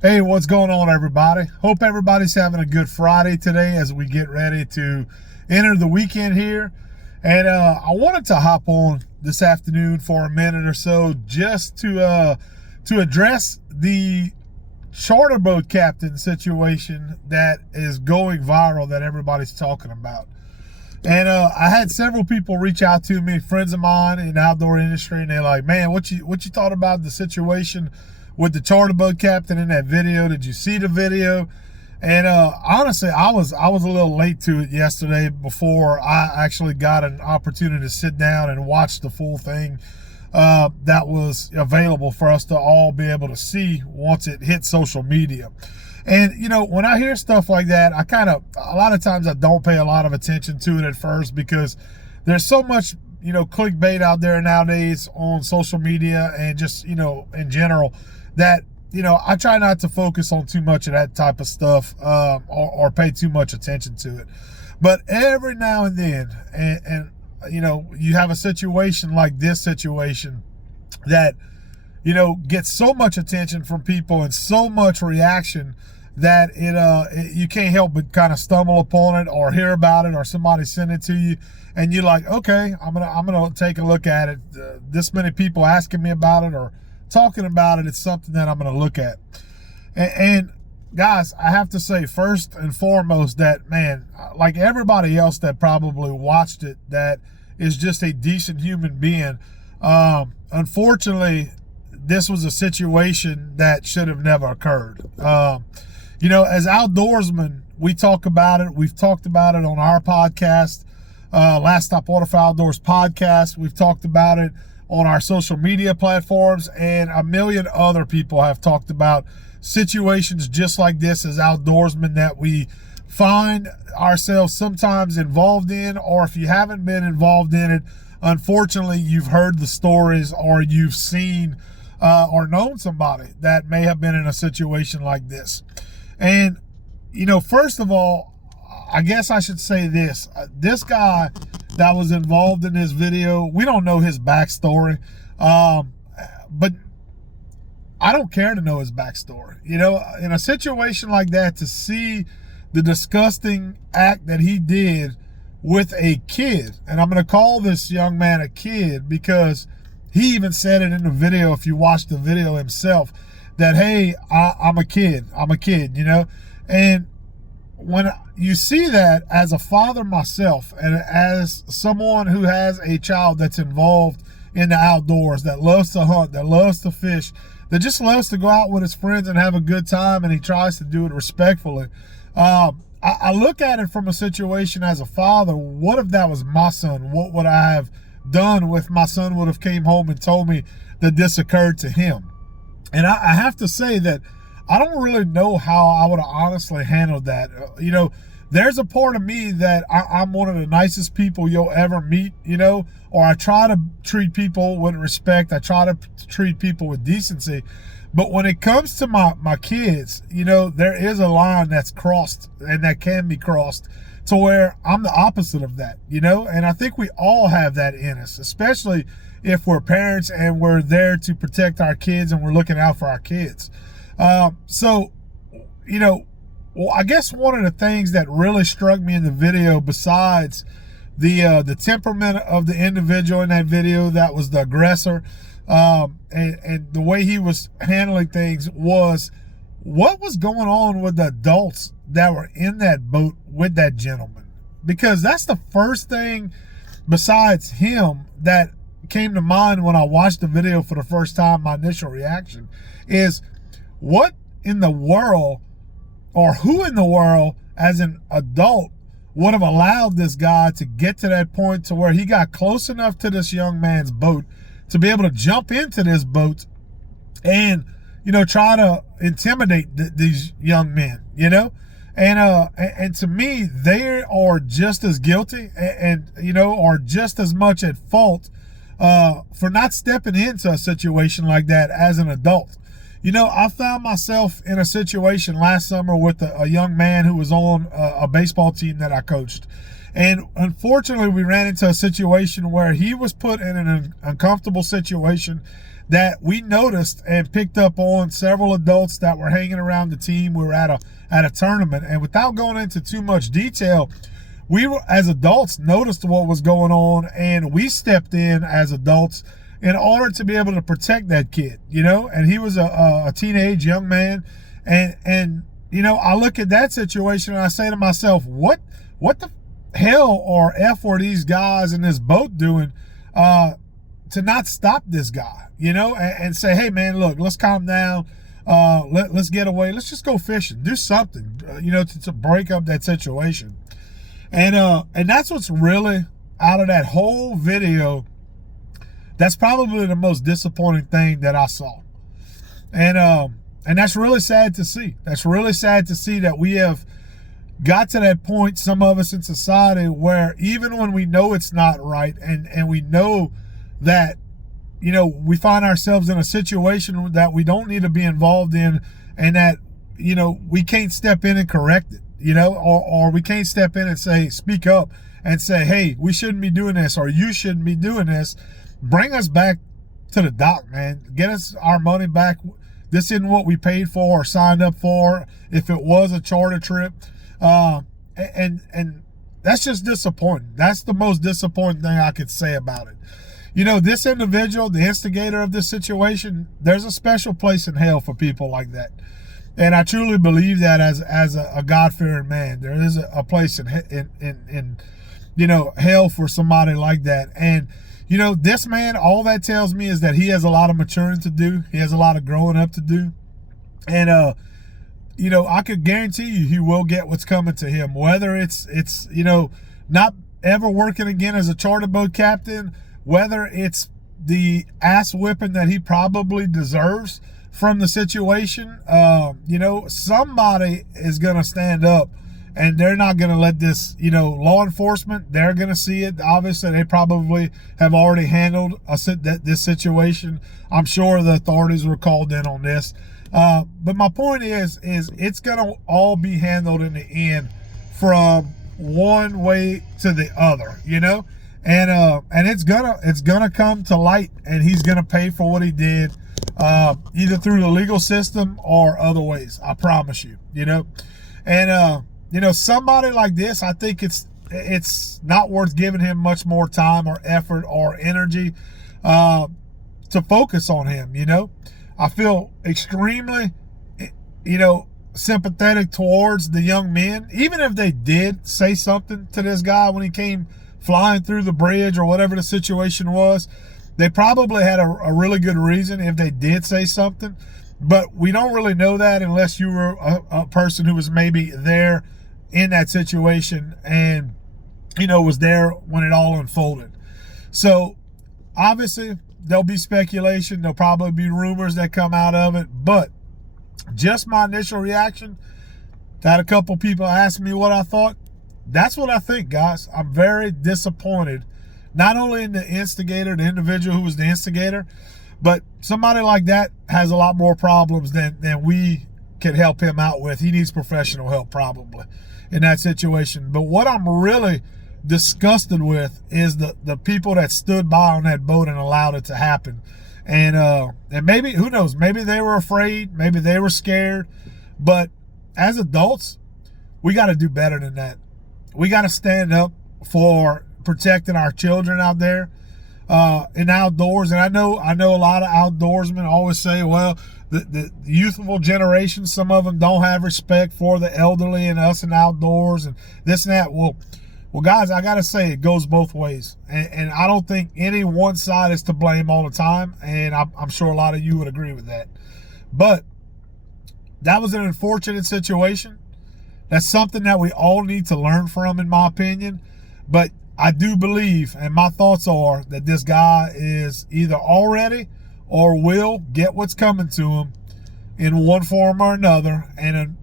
Hey, what's going on, everybody? Hope everybody's having a good Friday today as we get ready to enter the weekend here. And I wanted to hop on this afternoon for a minute or so just to address the charter boat captain situation that is going viral that everybody's talking about. And I had several people reach out to me, friends of mine in the outdoor industry, and they're like, "Man, what you thought about the situation with the charter boat captain in that video? Did you see the video?" And honestly, I was a little late to it yesterday before I actually got an opportunity to sit down and watch the full thing that was available for us to all be able to see once it hit social media. And, you know, when I hear stuff like that, a lot of times I don't pay a lot of attention to it at first because there's so much, clickbait out there nowadays on social media and just, in general that, I try not to focus on too much of that type of stuff or pay too much attention to it. But every now and then, and you have a situation like this situation that, gets so much attention from people and so much reaction that you can't help but kind of stumble upon it or hear about it or somebody send it to you and you're like, okay, I'm gonna take a look at it. This many people asking me about it or talking about it, it's something that I'm gonna look at. And guys, I have to say first and foremost that, man, like everybody else that probably watched it that is just a decent human being, unfortunately this was a situation that should have never occurred. As outdoorsmen, we talk about it. We've talked about it on our podcast, Last Stop Waterfowl Outdoors podcast. We've talked about it on our social media platforms, and a million other people have talked about situations just like this as outdoorsmen that we find ourselves sometimes involved in, or if you haven't been involved in it, unfortunately, you've heard the stories or you've seen or known somebody that may have been in a situation like this. And, first of all, I guess I should say this. This guy that was involved in this video, we don't know his backstory, but I don't care to know his backstory. In a situation like that, to see the disgusting act that he did with a kid, and I'm going to call this young man a kid because he even said it in the video, if you watch the video himself, that, hey, I'm a kid, and when you see that as a father myself and as someone who has a child that's involved in the outdoors, that loves to hunt, that loves to fish, that just loves to go out with his friends and have a good time, and he tries to do it respectfully, I look at it from a situation as a father. What if that was my son? What would I have done if my son would have came home and told me that this occurred to him? And I have to say that I don't really know how I would have honestly handled that. There's a part of me that I'm one of the nicest people you'll ever meet, or I try to treat people with respect. I try to treat people with decency. But when it comes to my kids, there is a line that's crossed and that can be crossed to where I'm the opposite of that, and I think we all have that in us, especially if we're parents and we're there to protect our kids and we're looking out for our kids. So, I guess one of the things that really struck me in the video, besides the temperament of the individual in that video that was the aggressor, and the way he was handling things, was what was going on with the adults that were in that boat with that gentleman. Because that's the first thing besides him that came to mind when I watched the video for the first time. My initial reaction is, what in the world, or who in the world as an adult would have allowed this guy to get to that point to where he got close enough to this young man's boat to be able to jump into this boat and, try to intimidate these young men, and to me, they are just as guilty and are just as much at fault for not stepping into a situation like that as an adult. I found myself in a situation last summer with a young man who was on a baseball team that I coached. And unfortunately, we ran into a situation where he was put in an uncomfortable situation that we noticed and picked up on several adults that were hanging around the team. We were at a tournament, and without going into too much detail, we were, as adults, noticed what was going on, and we stepped in as adults in order to be able to protect that kid, and he was a teenage young man. And I look at that situation and I say to myself, what the hell or F were these guys in this boat doing to not stop this guy, and say, hey man, look, let's calm down. Let's get away. Let's just go fishing, do something, to break up that situation. And that's what's really out of that whole video. That's probably the most disappointing thing that I saw. And that's really sad to see. That's really sad to see that we have got to that point, some of us in society, where even when we know it's not right, and we know that, we find ourselves in a situation that we don't need to be involved in, and that, we can't step in and correct it, or we can't step in and say, speak up and say, hey, we shouldn't be doing this, or you shouldn't be doing this. Bring us back to the dock, man. Get us our money back. This isn't what we paid for or signed up for if it was a charter trip. And that's just disappointing. That's the most disappointing thing I could say about it. This individual, the instigator of this situation, there's a special place in hell for people like that. And I truly believe that as a God-fearing man, there is a place in hell for somebody like that. And this man, all that tells me is that he has a lot of maturing to do. He has a lot of growing up to do. And, I could guarantee you he will get what's coming to him, whether it's not ever working again as a charter boat captain, whether it's the ass whipping that he probably deserves from the situation. Somebody is going to stand up. And they're not going to let this, law enforcement, they're going to see it. Obviously, they probably have already handled this situation. I'm sure the authorities were called in on this. But my point is it's going to all be handled in the end from one way to the other, and it's gonna come to light, and he's going to pay for what he did, either through the legal system or other ways. I promise you, and, somebody like this, I think it's not worth giving him much more time or effort or energy to focus on him. I feel extremely, sympathetic towards the young men, even if they did say something to this guy when he came flying through the bridge or whatever the situation was. They probably had a really good reason if they did say something, but we don't really know that unless you were a person who was maybe there in that situation and, was there when it all unfolded. So obviously there'll be speculation. There'll probably be rumors that come out of it, but just my initial reaction, had a couple people ask me what I thought. That's what I think, guys. I'm very disappointed, not only in the instigator, the individual who was the instigator, but somebody like that has a lot more problems than we could help him out with. He needs professional help probably in that situation. But what I'm really disgusted with is the people that stood by on that boat and allowed it to happen. And maybe, who knows, maybe they were afraid, maybe they were scared. But as adults, we got to do better than that. We got to stand up for protecting our children out there in outdoors. And I know a lot of outdoorsmen always say, well, the youthful generation, some of them don't have respect for the elderly and us in outdoors and this and that. Well, guys, I got to say it goes both ways. And I don't think any one side is to blame all the time. And I'm sure a lot of you would agree with that. But that was an unfortunate situation. That's something that we all need to learn from, in my opinion. But I do believe, and my thoughts are, that this guy is either already or will get what's coming to him in one form or another. And,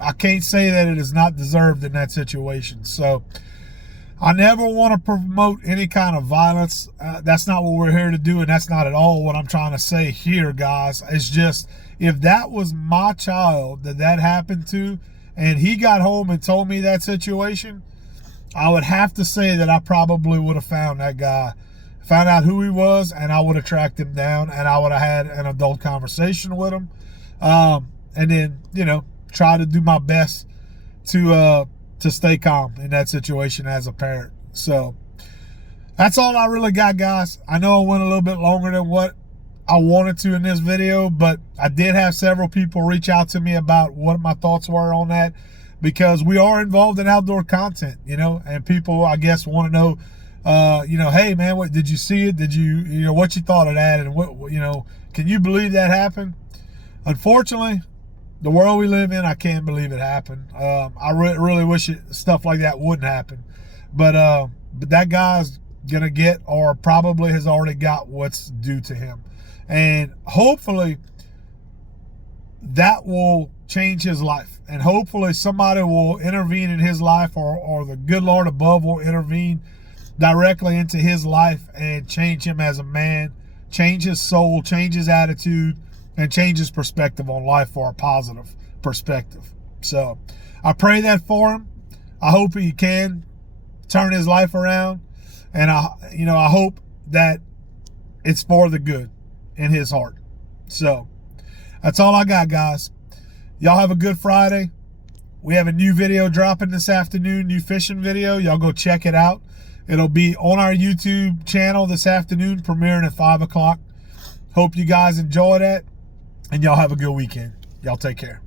I can't say that it is not deserved in that situation. So I never want to promote any kind of violence. That's not what we're here to do, and that's not at all what I'm trying to say here, guys. It's just, if that was my child that happened to, and he got home and told me that situation, I would have to say that I probably would have found that guy found out who he was, and I would have tracked him down, and I would have had an adult conversation with him, and then, you know, try to do my best to stay calm in that situation as a parent. So that's all I really got, guys. I know I went a little bit longer than what I wanted to in this video, but I did have several people reach out to me about what my thoughts were on that, because we are involved in outdoor content, you know, and people, I guess, want to know, you know, hey man, what did you see it? Did you know, what you thought of that? And what, you know, can you believe that happened? Unfortunately, the world we live in, I can't believe it happened. I really wish stuff like that wouldn't happen, but that guy's gonna get, or probably has already got, what's due to him. And hopefully that will change his life, and hopefully somebody will intervene in his life, or the good Lord above will intervene directly into his life and change him as a man, change his soul, change his attitude, and change his perspective on life for a positive perspective. So I pray that for him. I hope he can turn his life around, and I hope that it's for the good in his heart. So that's all I got, guys. Y'all have a good Friday. We have a new video dropping this afternoon, new fishing video. Y'all go check it out. It'll be on our YouTube channel this afternoon, premiering at 5 o'clock. Hope you guys enjoy that, and y'all have a good weekend. Y'all take care.